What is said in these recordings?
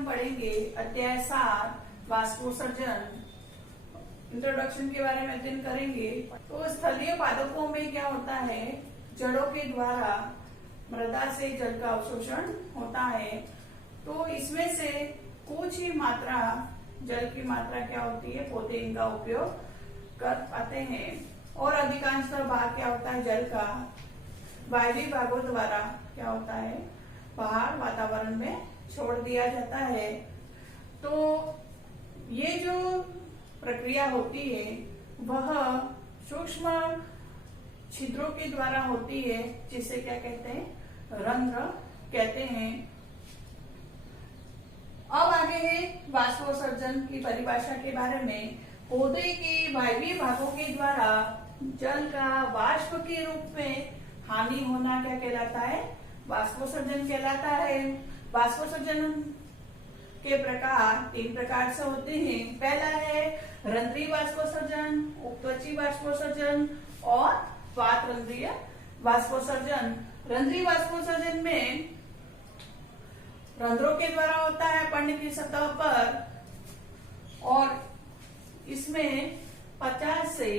हम पढ़ेंगे अध्याय 7 वाष्पोत्सर्जन इंट्रोडक्शन के बारे में अध्ययन करेंगे। तो स्थलीय पादपों में क्या होता है, जड़ों के द्वारा मृदा से जल का अवशोषण होता है। तो इसमें से कुछ ही मात्रा जल की मात्रा क्या होती है, पौधे इनका उपयोग कर पाते हैं और अधिकांश भाग क्या होता है, जल का वायवीय भागों द्वारा क्या होता है, बाहर वातावरण में छोड़ दिया जाता है। तो ये जो प्रक्रिया होती है वह सूक्ष्म छिद्रों के द्वारा होती है, जिसे क्या कहते हैं, रंध्र कहते हैं। अब आगे है वाष्पोत्सर्जन की परिभाषा के बारे में। पौधे के वायवीय भागों के द्वारा जल का वाष्प के रूप में हानि होना क्या कहलाता है, वाष्पोत्सर्जन कहलाता है। वाष्पोत्सर्जन के प्रकार 3 प्रकार से होते हैं। पहला है रंध्रीय वाष्पोत्सर्जन, उपत्वची वाष्पोत्सर्जन और पात्ररंध्रीय वाष्पोत्सर्जन। रंध्रीय वाष्पोत्सर्जन में रंध्रों के द्वारा होता है पर्ण की सतह पर, और इसमें 50 से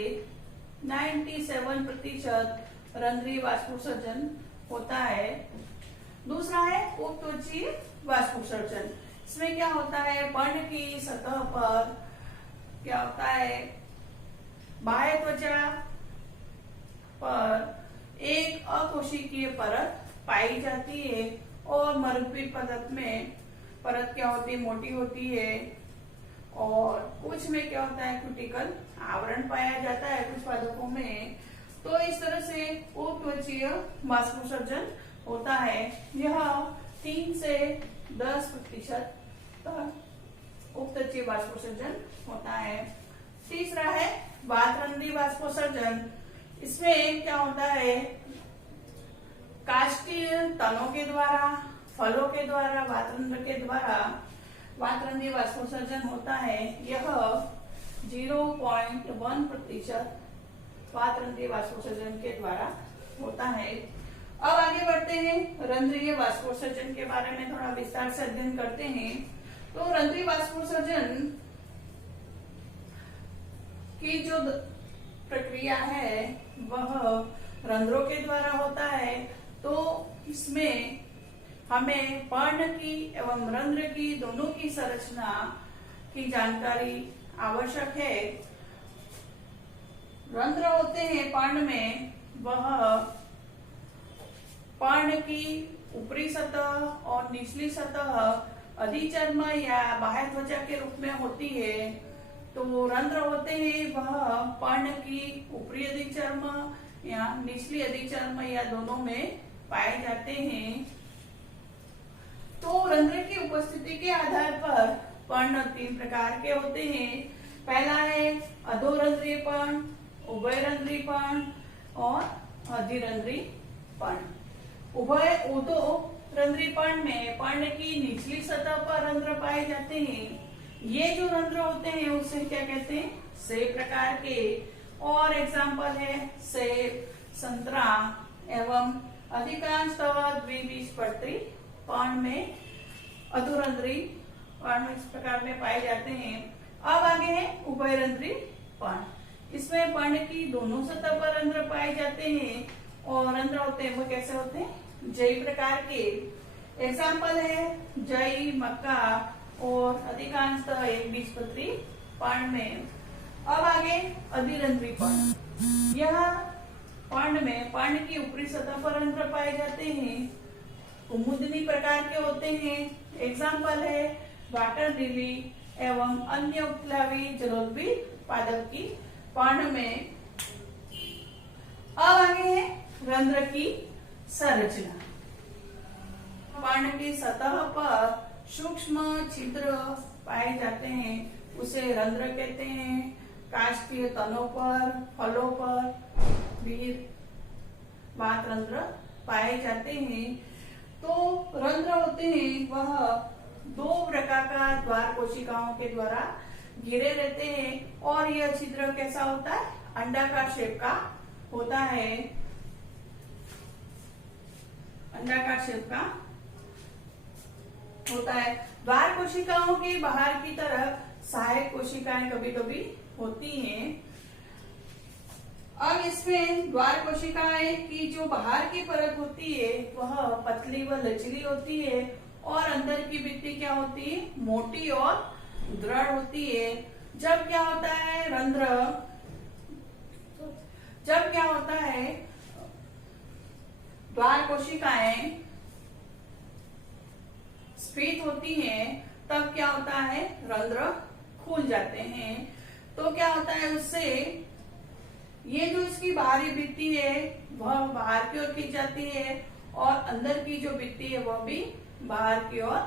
97% रंध्रीय वाष्पोत्सर्जन होता है। दूसरा है उपत्वची वाष्पोत्सर्जन। इसमें क्या होता है, पर्ण की सतह पर क्या होता है, बाह्य त्वचा पर एक अकोशिकीय परत पाई जाती है और मरुद्वीय परत में परत क्या होती है, मोटी होती है, और कुछ में क्या होता है, क्यूटिकल आवरण पाया जाता है कुछ पादपों में। तो इस तरह से उपत्वचीय वाष्पोत्सर्जन होता है। यह 3 से 10% तक उपत्वचीय वाष्पोत्सर्जन होता है। तीसरा है पात्ररंध्रीय वाष्पोत्सर्जन। इसमें क्या होता है, काष्ठीय तनों के द्वारा, फलों के द्वारा, पात्ररंध्र के द्वारा पात्ररंध्रीय वाष्पोत्सर्जन होता है। यह 0.1% पात्ररंध्रीय वाष्पोत्सर्जन के द्वारा होता है। अब आगे बढ़ते हैं, रंध्रीय वाष्पोत्सर्जन के बारे में थोड़ा विस्तार से अध्ययन करते हैं। तो रंध्रीय वाष्पोत्सर्जन की जो प्रक्रिया है वह रंध्रों के द्वारा होता है। तो इसमें हमें पर्ण की एवं रंध्र की दोनों की संरचना की जानकारी आवश्यक है। रंध्र होते हैं पर्ण में, वह पर्ण की ऊपरी सतह और निचली सतह अधिचर्म या बाह्य त्वचा के रूप में होती है। तो रंध्र होते हैं वह पर्ण की ऊपरी अधिचर्म या निचली अधिचर्म या दोनों में पाए जाते हैं। तो रंध्र की उपस्थिति के आधार पर पर्ण 3 प्रकार के होते हैं। पहला है अधोरंध्रीय पर्ण, उभयरंध्रीय पर्ण और अधिरंध्रीय पर्ण। उभयरंध्रीय पर्ण में पर्ण की निचली सतह पर रंध्र पाए जाते हैं। ये जो रंध्र होते हैं उसे क्या कहते हैं, सेब प्रकार के। और एग्जाम्पल है सेब, संतरा एवं अधिकांशतः द्विबीजपत्री पर्ण में, अधोरंध्रीय पर्ण इस प्रकार में पाए जाते हैं। अब आगे है उभयरंध्रीय पर्ण। इसमें पर्ण की दोनों सतह पर रंध्र पाए जाते हैं और रंध्र होते हैं वो कैसे होते हैं, जई प्रकार के। एग्जाम्पल है जई, मक्का और अधिकांशतः एकबीजपत्री पर्ण में। अब आगे अधिरंध्रीय पर्ण। यह पर्ण में पर्ण की ऊपरी सतह पर रंध्र पाए जाते हैं, कुमुदनी प्रकार के होते हैं। एग्जाम्पल है वाटर लिली एवं अन्य उपलावी जलोद्भिद पादप की पर्ण में। अब आगे है रंध्र की संरचना। पर्ण की सतह पर सूक्ष्म छिद्र पाए जाते हैं, उसे रंध्र कहते हैं। काष्ठीय तनों पर, फलों पर भी पात्ररंध्र पाए जाते हैं। तो रंध्र होते हैं वह 2 प्रकार का द्वार कोशिकाओं के द्वारा घिरे रहते हैं, और यह छिद्र कैसा होता है, अंडाकार शेप का होता है। अंडाकार शेप का होता है। द्वार कोशिकाओं के बाहर की तरफ सहायक कोशिकाएं कभी कभी होती हैं। अब इसमें द्वार कोशिकाएं की जो बाहर की परत होती है वह पतली व लचीली होती है और अंदर की भित्ति क्या होती है, मोटी और दृढ़ होती है। जब क्या होता है द्वार कोशिकाएं स्फीत होती हैं, तब क्या होता है, रंध्र खुल जाते हैं। तो क्या होता है, उससे ये जो इसकी बाहरी भित्ति है वह बाहर की ओर खींच जाती है और अंदर की जो भित्ति है वह भी बाहर की ओर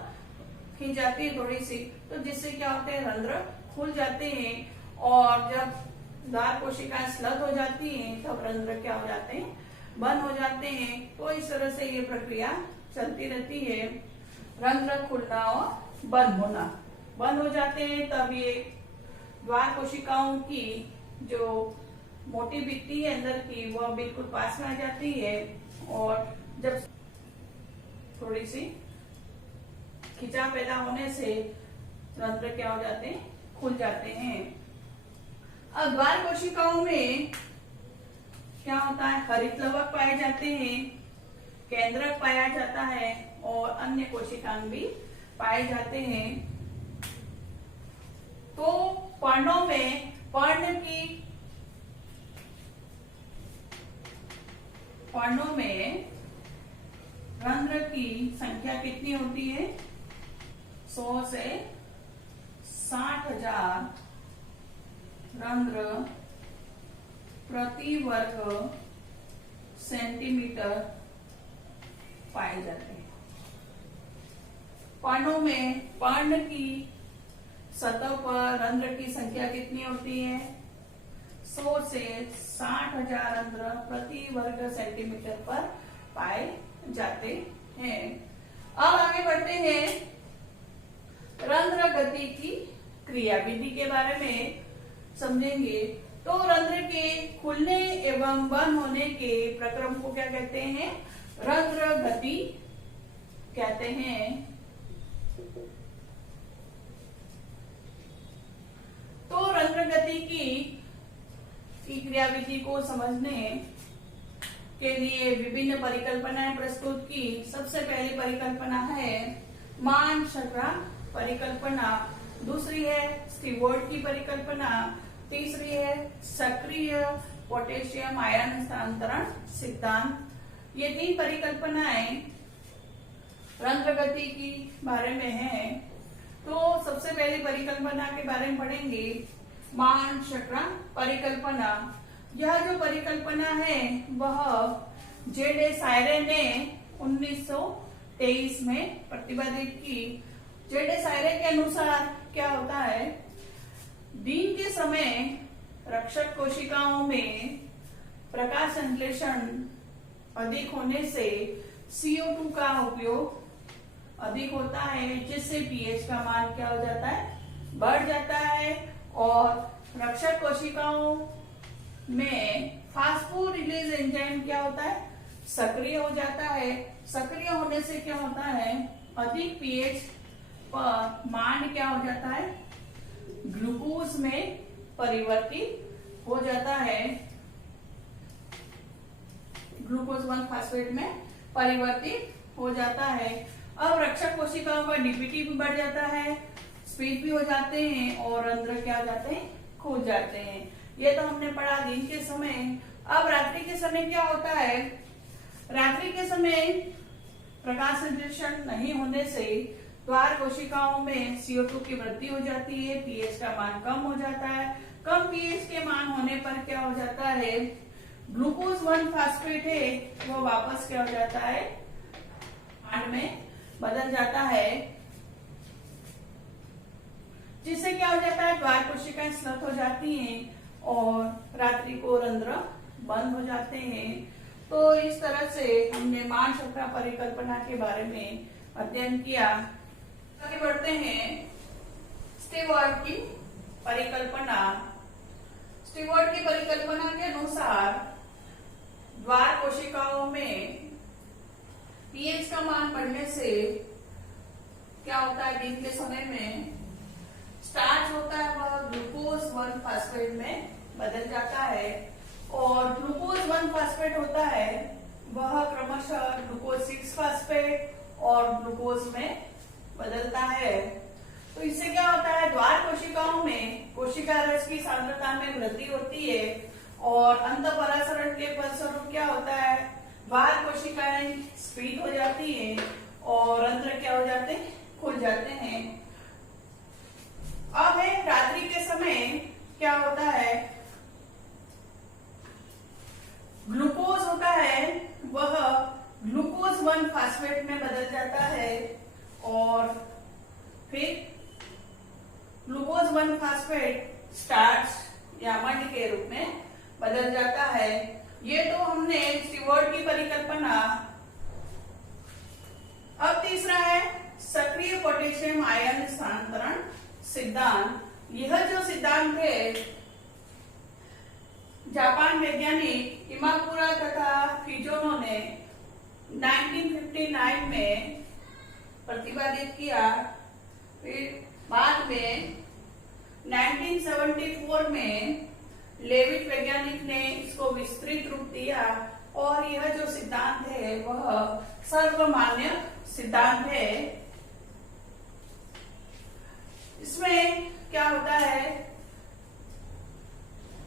खींच जाती है थोड़ी सी। तो जिससे क्या होते हैं, रंध्र खुल जाते हैं और जब द्वार कोशिकाएं स्लत हो जाती हैं तब रंध्र क्या हो जाते हैं, बंद हो जाते हैं। तो इस तरह से ये प्रक्रिया चलती रहती है, रंध्र खुलना और बंद होना। बंद हो जाते हैं तब ये द्वार कोशिकाओं की जो मोटी भित्ति है अंदर की वह बिल्कुल पास में आ जाती है और जब थोड़ी सी खिंचाव पैदा होने से रंध्र क्या हो जाते हैं, खुल जाते हैं। अब द्वार कोशिकाओं में क्या होता है, हरित लवक पाए जाते हैं, केंद्रक पाया जाता है और अन्य कोशिकांग भी पाए जाते हैं। तो पर्णों में रंध्र की संख्या कितनी होती है, 100 से 60,000 रंध्र प्रति वर्ग सेंटीमीटर पाए जाते हैं। पर्णों में पर्ण की सतह पर रंध्र की संख्या कितनी होती है, 100 से 60,000 रंध्र प्रति वर्ग सेंटीमीटर पर पाए जाते हैं। अब आगे बढ़ते हैं रंध्र गति की क्रियाविधि के बारे में समझेंगे। तो रंध्र के खुलने एवं बंद होने के प्रक्रम को क्या कहते हैं, रंध्र गति कहते हैं। तो रंध्र गति की क्रियाविधि को समझने के लिए विभिन्न परिकल्पनाएं प्रस्तुत की। सबसे पहली परिकल्पना है मान श्रृंखला परिकल्पना, दूसरी है स्टीवर्ट की परिकल्पना, तीसरी है सक्रिय पोटेशियम आयन हस्तांतरण सिद्धांत। ये तीन परिकल्पनाएं रंध्र गति की बारे में है। तो सबसे पहली परिकल्पना के बारे में पढ़ेंगे, मान श्रृंखला परिकल्पना। यह जो परिकल्पना है वह जेडे सायरे ने 1923 में प्रतिपादित की। जेडे सायरे के अनुसार क्या होता है, दिन के समय रक्षक कोशिकाओं में प्रकाश संश्लेषण अधिक होने से CO2 का उपयोग अधिक होता है, जिससे pH का मान क्या हो जाता है, बढ़ जाता है और रक्षक कोशिकाओं में फास्फोरिलेज एंजाइम क्या होता है, सक्रिय हो जाता है। सक्रिय होने से क्या होता है, अधिक pH पर मान क्या हो जाता है, ग्लूकोज में परिवर्तित हो जाता है, ग्लूकोज 1 फास्फेट में परिवर्तित हो जाता है। अब रक्षक कोशिकाओं का डीपीटी भी बढ़ जाता है, स्पीड भी हो जाते हैं और रंध्र क्या हो जाते हैं, खुल जाते हैं। ये तो हमने पढ़ा दिन के समय। अब रात्रि के समय क्या होता है, रात्रि के समय प्रकाश संश्लेषण नहीं होने से द्वार कोशिकाओं में CO2 की वृद्धि हो जाती है, pH का मान कम हो जाता है। कम pH के मान होने पर क्या हो जाता है, ग्लूकोज 1 फास्फेट है वो वापस क्या हो जाता है, पानी में बदल जाता है, जिससे क्या हो जाता है, द्वार कोशिकाएं स्लत हो जाती हैं और रात्रि को रंध्र बंद हो जाते हैं। तो इस तरह से हमने मान श्रृंखला परिकल्पना के बारे में अध्ययन किया। आगे बढ़ते हैं स्टीवर्ट की परिकल्पना। स्टीवर्ट की परिकल्पना के अनुसार द्वार कोशिकाओं में pH का मान बढ़ने से क्या होता है दिन के समय में स्टार्च होता है वह ग्लूकोज 1 फास्फेट में बदल जाता है, और ग्लूकोज 1 फास्फेट होता है वह क्रमशः ग्लूकोज 6 फास्फेट और ग्लूकोज में बदलता है। तो इससे क्या होता है, द्वार कोशिकाओं में कोशिका रस की सांद्रता में वृद्धि होती है, और अंतःपरासरण के फलस्वरूप क्या होता है, द्वार कोशिकाएं स्फीत हो जाती है और रंध्र क्या हो जाते हैं, खुल जाते हैं। अब है रात्रि के समय क्या होता है, ग्लूकोज होता है वह ग्लूकोज 1 फास्फेट में बदल जाता है, और फिर ग्लूकोज 1 फास्फेट स्टार्च या अमांड के रूप में बदल जाता है। ये तो हमने स्टीवर्ट की परिकल्पना। अब तीसरा है सक्रिय पोटेशियम आयन स्थानांतरण सिद्धांत। यह जो सिद्धांत है जापान वैज्ञानिक इमाकुरा तथा फिजोनो ने 1959 में प्रतिपादित किया। फिर बाद में 1974 में लेविट वैज्ञानिक ने इसको विस्तृत रूप दिया, और यह जो सिद्धांत है वह सर्वमान्य सिद्धांत है। इसमें क्या होता है,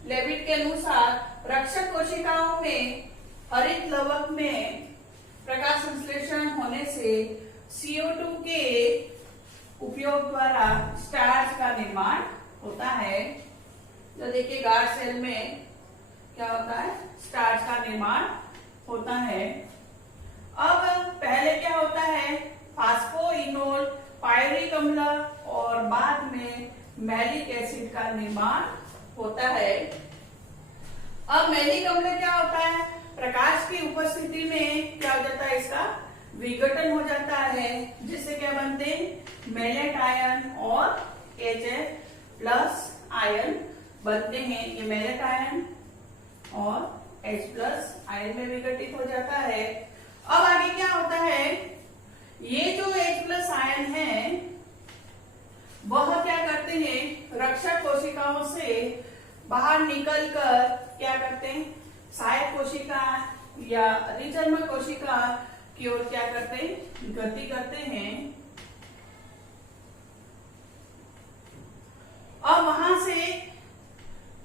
लेविट के अनुसार रक्षक कोशिकाओं में हरित लवक में प्रकाश संश्लेषण होने से CO2 के उपयोग द्वारा स्टार्च का निर्माण होता है। तो देखिए गार्ड सेल में क्या होता है, स्टार्च का निर्माण होता है। अब पहले क्या होता है, फास्फोइनोल पायरिक अम्ल और बाद में मैलिक एसिड का निर्माण होता है। अब मैलिक अम्ल क्या होता है, प्रकाश की उपस्थिति में क्या हो जाता है, इसका विघटन हो जाता है, जिससे क्या बनते हैं, मेलेट आयन और HF+ आयन बनते हैं। ये मेलेट आयन और H+ आयन में विघटित हो जाता है। अब आगे क्या होता है, ये जो H+ आयन है वह क्या करते हैं, रक्षक कोशिकाओं से बाहर निकलकर क्या करते हैं, सहायक कोशिका या अधिचर्म कोशिका की ओर क्या करते हैं, गति करते हैं। अब वहां से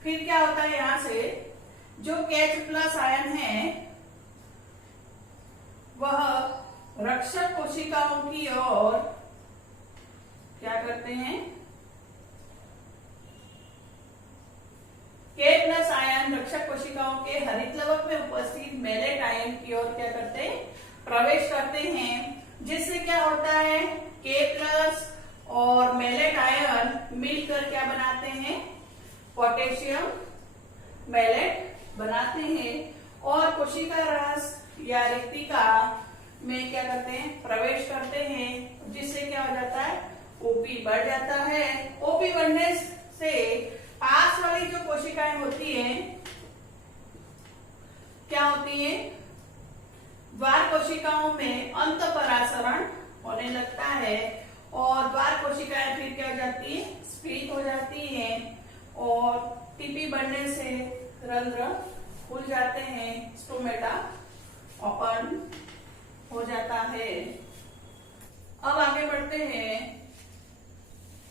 फिर क्या होता है, यहां से जो H+ आयन है वह रक्षक कोशिकाओं की ओर क्या करते हैं, K+ आयन रक्षक कोशिकाओं के हरित लवक में उपस्थित मेलेट आयन की ओर क्या करते हैं, प्रवेश करते हैं, जिससे क्या होता है, K+ और मेलेट आयन मिलकर क्या बनाते हैं, पोटेशियम मेलेट बनाते हैं, और कोशिका रस या रिक्तिका में क्या करते हैं, प्रवेश करते हैं, जिससे क्या हो जाता है, OP बढ़ जाता है। OP बढ़ने से पास वाली जो कोशिकाएं होती हैं क्या होती है, द्वार कोशिकाओं में अंतःपरासरण होने लगता है, और द्वार कोशिकाएं फिर क्या हो जाती है, स्फीत हो जाती हैं, और TP बढ़ने से रंध्र खुल जाते हैं, स्टोमेटा ओपन हो जाता है। अब आगे बढ़ते हैं,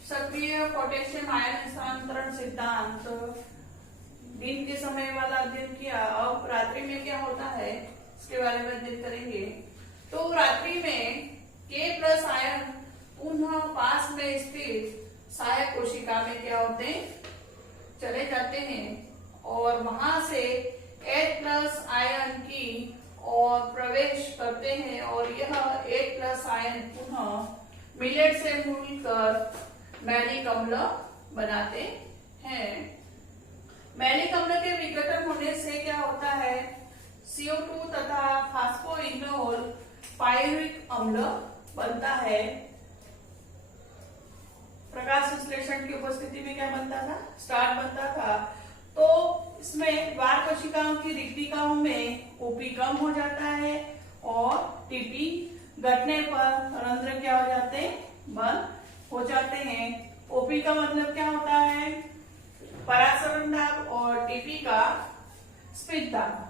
सक्रिय पोटेशियम आयन स्थानांतरण सिद्धांत। दिन के समय वाला अध्ययन किया, अब रात्रि में क्या होता है इसके बारे में अध्ययन करेंगे। तो रात्रि में K+ आयन पुनः पास में स्थित सहायक कोशिका में क्या होते हैं, चले जाते हैं, और वहां से H+ आयन की और प्रवेश करते हैं, और यह H+ आयन पुनः मिलेट से मिलकर मैलिक अम्ल बनाते हैं। मैलिक अम्ल के विघटन होने से क्या होता है, CO2 तथा फास्फोइनोल पायरिक अम्ल बनता है। प्रकाश संश्लेषण की उपस्थिति में क्या बनता था, स्टार्च बनता था। तो इसमें द्वार कोशिकाओं की रिक्तिकाओं में OP कम हो जाता है, और TP घटने पर रंध्र क्या हो जाते हैं, बंद हो जाते हैं। ओपी का मतलब क्या होता है? परासरण दाब और टीपी का स्पित दाब।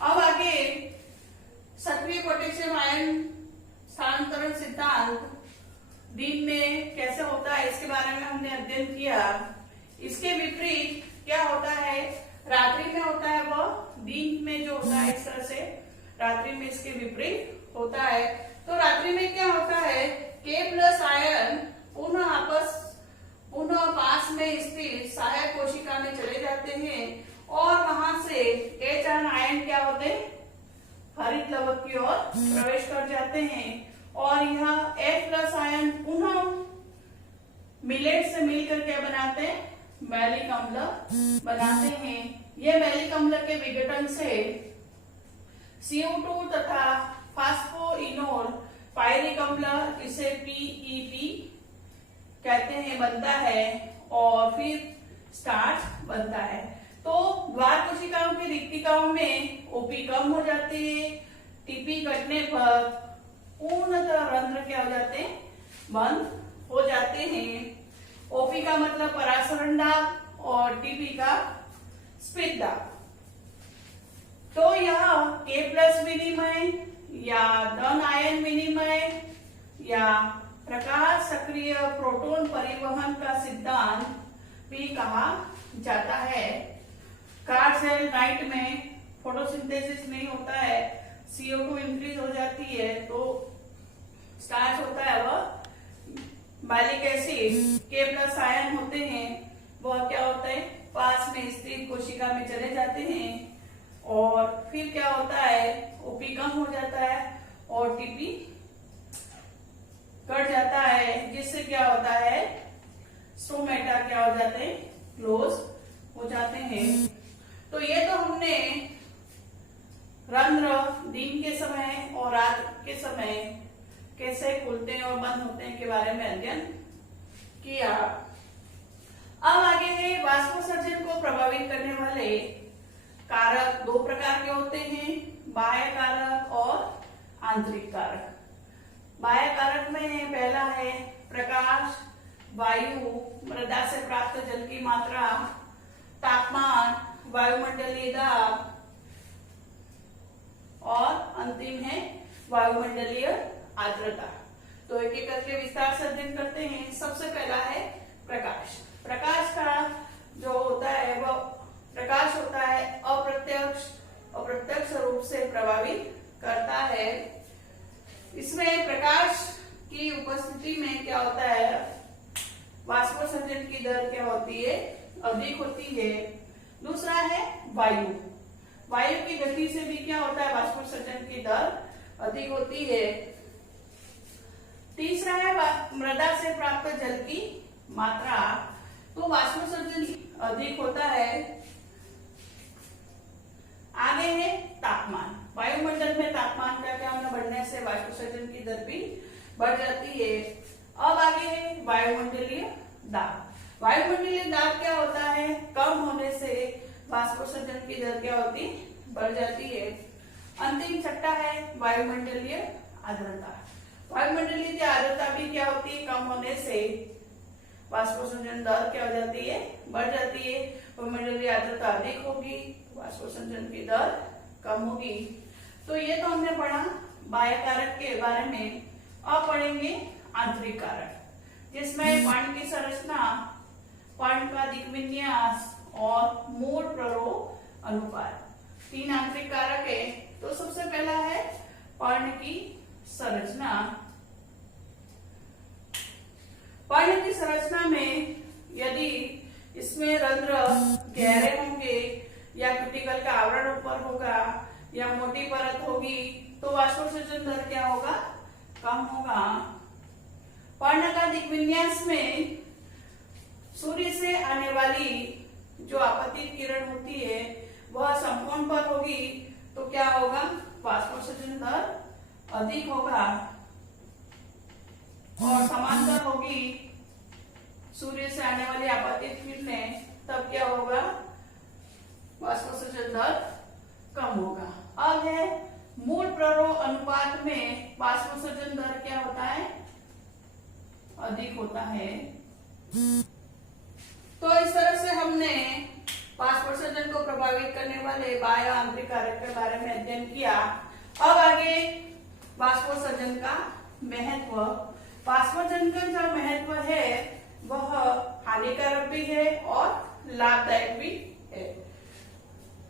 अब आगे सक्रिय पोटेशियम आयन स्थानांतरण सिद्धांत दिन में कैसे होता है इसके बारे में हमने अध्ययन किया। इसके विपरीत क्या होता है? रात्रि में होता है, वह दिन में जो होता है इस तरह से, रात्रि में इसके विपरीत होता है। तो रात्रि में क्या होता है? K+ आयन पुनः पास में स्थित सहायक कोशिका में चले जाते हैं और वहां से H आयन क्या होते हैं? हरित लवक की ओर प्रवेश कर जाते हैं और यह H+ आयन पुनः मिलेट से मिलकर क्या बनाते हैं? मैलिक अम्ल बनाते हैं। ये मैलिक अम्ल के विघटन से CO2 तथा फास्फोइनोल पायरिक अम्ल, इसे PEP कहते हैं, बनता है और फिर स्टार्च बनता है। तो द्वार कोशिकाओं की रिक्तिकाओं में ओपी कम हो जाती है। टीपी घटने पर पूर्णतः रंध्र क्या हो जाते हैं? बंद हो जाते हैं। ओपी का मतलब परासरण दाब और टीपी का स्पित दाब। तो यह K+ विनिमय या धन आयन विनिमय या प्रकाश सक्रिय प्रोटॉन परिवहन का सिद्धांत भी कहा जाता है। कार सेल नाइट में फोटोसिंथेसिस नहीं होता है, CO2 इंक्रीज हो जाती है, तो स्टार्च होता है, वह मैलिक एसिड K+ आयन होते हैं, वह क्या होते हैं? पास में स्थित कोशिका में चले जाते हैं और फिर क्या होता है? ओपी कम हो जाता है और टीपी कट जाता है, जिससे क्या होता है? स्टोमेटा क्या हो जाते हैं? क्लोज हो जाते हैं। तो ये तो हमने रंध्र दिन के समय और रात के समय कैसे खुलते हैं और बंद होते हैं के बारे में अध्ययन किया। अब आगे है वाष्पोत्सर्जन को प्रभावित करने वाले कारक। दो प्रकार के होते हैं, बाह्य कारक और आंतरिक कारक। बाह्य कारक में पहला है प्रकाश, वायु, मृदा से प्राप्त जल की मात्रा, तापमान, वायुमंडलीय दाब और अंतिम है वायुमंडलीय आर्द्रता। तो एक एक करके विस्तार से अध्ययन करते हैं। सबसे पहला है प्रकाश। प्रकाश का जो होता है वह प्रकाश होता है अप्रत्यक्ष रूप से प्रभावित करता है। इसमें प्रकाश की उपस्थिति में क्या होता है? वाष्पोत्सर्जन की दर क्या होती है? अधिक होती है। दूसरा है वायु। वायु की गति से भी क्या होता है? वाष्पोत्सर्जन की दर अधिक होती है। तीसरा है मृदा से प्राप्त जल की मात्रा। तो वाष्पोत्सर्जन अधिक होता है। आगे है तापमान। वायुमंडल में तापमान का क्या होना? बढ़ने से वाष्पोत्सर्जन की दर भी बढ़ जाती है। अब आगे है वायुमंडलीय दाब। वायुमंडलीय दाब क्या होता है? कम होने से वाष्पोत्सर्जन की दर क्या होती? बढ़ जाती है। अंतिम छठा है वायुमंडलीय आर्द्रता। वायुमंडलीय आर्द्रता भी क्या होती है? कम होने से वाष्पोत्सर्जन दर क्या हो जाती है? बढ़ जाती है। वायुमंडलीय आर्द्रता अधिक होगी, वाष्पोत्सर्जन की दर कम होगी। तो ये तो हमने पढ़ा बाह्य कारक के बारे में। अब पढ़ेंगे आंतरिक कारक, जिसमें कण की संरचना, कण का दिक् विन्यास और मूल प्ररोह अनुपात, तीन आंतरिक कारक है। तो सबसे पहला है कण की संरचना। कण की संरचना में यदि इसमें रंध्र गहरे होंगे या क्यूटिकल का आवरण ऊपर होगा या मोटी परत होगी तो वाष्पोत्सर्जन दर क्या होगा? कम होगा। कण का दिक् विन्यास में सूर्य से आने वाली जो आपतित किरण होती है वह समकोण पर होगी तो क्या होगा? वाष्पोत्सर्जन दर अधिक होगा। और समांतर होगी सूर्य से आने वाली आपतित किरणें, तब क्या होगा? वाष्पोत्सर्जन दर कम होगा। अब है मूल प्ररोह अनुपात में वाष्पोत्सर्जन दर क्या होता है? अधिक होता है। तो इस तरह से हमने वाष्पोत्सर्जन को प्रभावित करने वाले बाह्य आंतरिक कारक के बारे में अध्ययन किया। अब आगे वाष्पोत्सर्जन का महत्व। वाष्पोत्सर्जन का जो महत्व है वह हानिकारक भी है और लाभदायक भी है।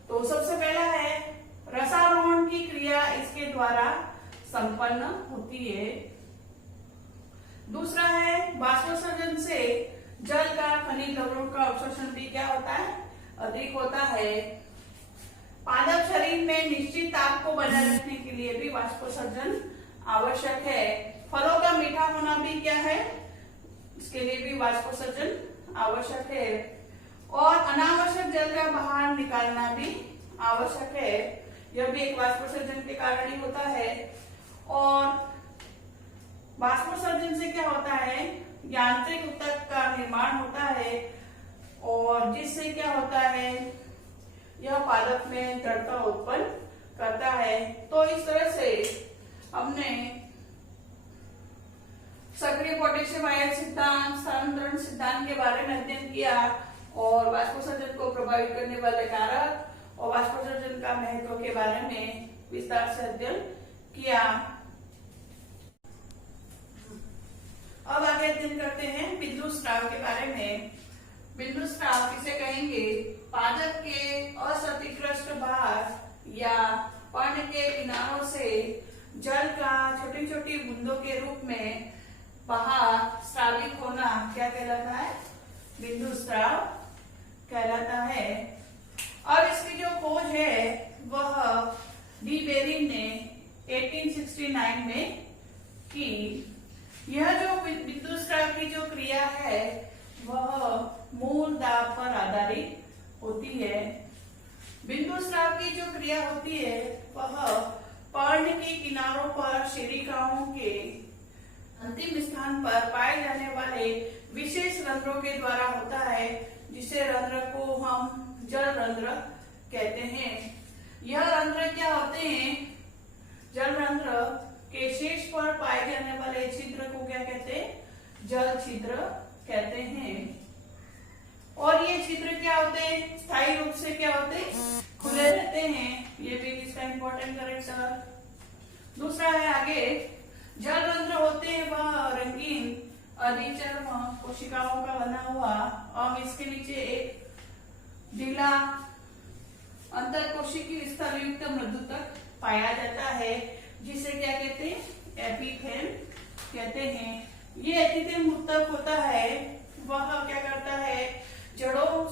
तो सबसे पहला है रसारोहण की क्रिया इसके द्वारा संपन्न होती है। दूसरा है वाष्पोत्सर्जन से जल का खनिज लवणों का अवशोषण भी क्या होता है? अधिक होता है। पादप शरीर में निश्चित ताप को बनाए रखने के लिए भी वाष्पोत्सर्जन आवश्यक है। फलों का मीठा होना भी क्या है? इसके लिए भी वाष्पोत्सर्जन आवश्यक है। और अनावश्यक जल का बाहर निकालना भी आवश्यक है। यह भी एक वाष्पोत्सर्जन के कारण ही होता है। और वाष्पोत्सर्जन से क्या होता है? यांत्रिक ऊतक का निर्माण होता है और जिससे क्या होता है? यह पादप में दृढ़ता उत्पन्न करता है। तो इस तरह से हमने सक्रिय पोटेशियम आयन सिद्धांत, स्थानांतरण सिद्धांत के बारे में अध्ययन किया और वाष्पोत्सर्जन को प्रभावित करने वाले कारक और वाष्पोत्सर्जन का महत्व के बारे में विस्तार से अध्ययन किया। अब आगे अध्ययन करते हैं बिंदु स्राव के बारे में। बिंदु स्राव किसे कहेंगे? पादप के अक्षतिग्रस्त भाग या पर्ण के किनारों से जल का छोटी छोटी बूंदों के रूप में बाहर स्रावित होना क्या कहलाता है? बिंदु स्राव कहलाता है। और इसकी जो खोज है वह डी बेरिन ने 1869 में की। यह जो बिंदु स्राव की जो क्रिया है वह मूल दाब पर आधारित होती है। बिंदु स्राव की जो क्रिया होती है वह पर्ण के किनारों पर शिरिकाओं के अंतिम स्थान पर पाए जाने वाले विशेष रंध्रों के द्वारा होता है, जिसे रंध्र को हम जल रंध्र कहते हैं। यह रंध्र क्या होते हैं? जल रंध्र के शीर्ष पर पाए जाने वाले छिद्र को क्या कहते हैं? जल छिद्र कहते हैं। और ये छिद्र क्या होते हैं? स्थायी रूप से क्या होते हैं? खुले रहते हैं। ये भी इसका इंपॉर्टेंट कैरेक्टर। दूसरा है आगे जल रंध्र होते हैं वह रंगीन अधिचर्म कोशिकाओं का बना हुआ और इसके नीचे एक ढीला अंतरकोशिकीय विस्तार युक्त मृदु तक पाया जाता है, जिसे क्या कहते हैं? एपिथेल कहते हैं। ये एपिथेल ऊतक होता है वह क्या करता है? जड़ों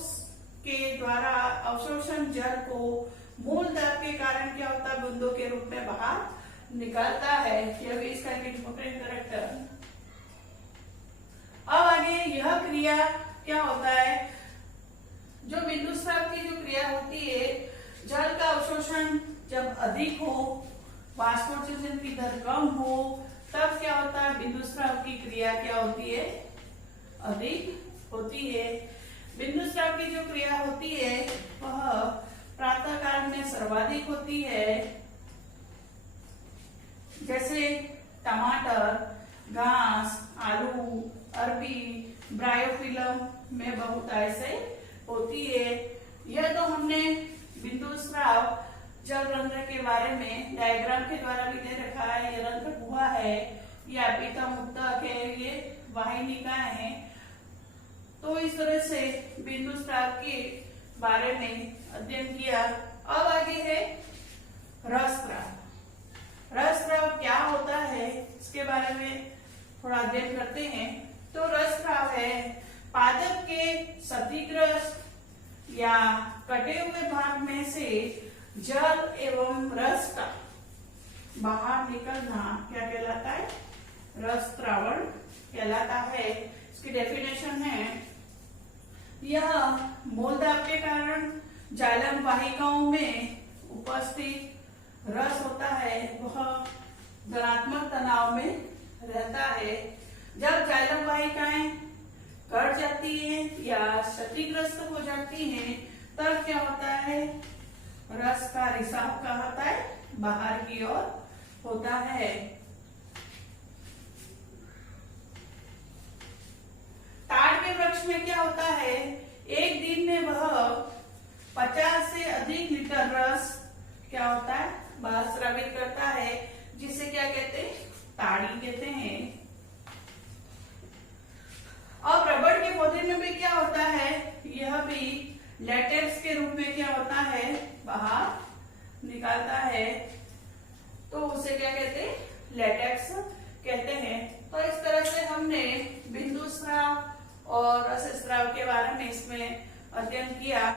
के द्वारा अवशोषण जल को मूल दाब के कारण क्या होता है? बूंदों के रूप में बाहर निकालता है। यह भी इसका एक इंपॉर्टेंट कैरेक्टर। अब आगे यह क्रिया क्या होता है? जो बिंदु स्राव की जो क्रिया होती है, जल का अवशोषण जब अधिक हो, वाष्पोत्सर्जन की दर कम हो, तब क्या होता है? बिंदु स्राव की क्रिया क्या होती है? अधिक होती है। बिंदु स्राव की जो क्रिया होती है वह प्रातः काल में सर्वाधिक होती है। जैसे टमाटर, घास, आलू, अरबी, ब्रायोफिलम में बहुत ऐसे होती है। यह तो हमने बिंदु स्राव जल रंध्र के बारे में डायग्राम के द्वारा भी दे रखा है। ये रंध्र गुहा है, ये एपिथेल ऊतक है, ये वाहिनिकाएं हैं। तो इस तरह से बिंदु स्राव के बारे में अध्ययन किया। अब आगे है रसस्राव। रसस्राव क्या होता है इसके बारे में थोड़ा अध्ययन करते हैं। तो रसस्राव है पादप के क्षतिग्रस्त या कटे हुए भाग में से जल एवं रस का बाहर निकलना क्या कहलाता है? रसस्रावण कहलाता है। इसकी डेफिनेशन है यह मूल दाब के कारण जाइलम वाहिकाओं में उपस्थित रस होता है वह धनात्मक तनाव में रहता है। जब जाइलम वाहिकाएं कट जाती हैं या क्षतिग्रस्त हो जाती हैं तब क्या होता है? रस का रिसाव क्या होता है? बाहर की ओर होता है। ताड़ के वृक्ष में क्या होता है, एक दिन में वह 50 से अधिक लीटर रस क्या होता है, वह स्रावित करता है, जिसे क्या कहते हैं, ताड़ी कहते हैं। अब रबड़ के पौधे में भी क्या होता है, यह भी लेटेक्स के रूप में क्या होता है, बाहर निकालता है, तो उसे क्या कहते हैं, लेटेक्स कहते हैं। तो इस तरह से हमने बिंदु स्राव और रस स्राव के बारे में इसमें अध्ययन किया।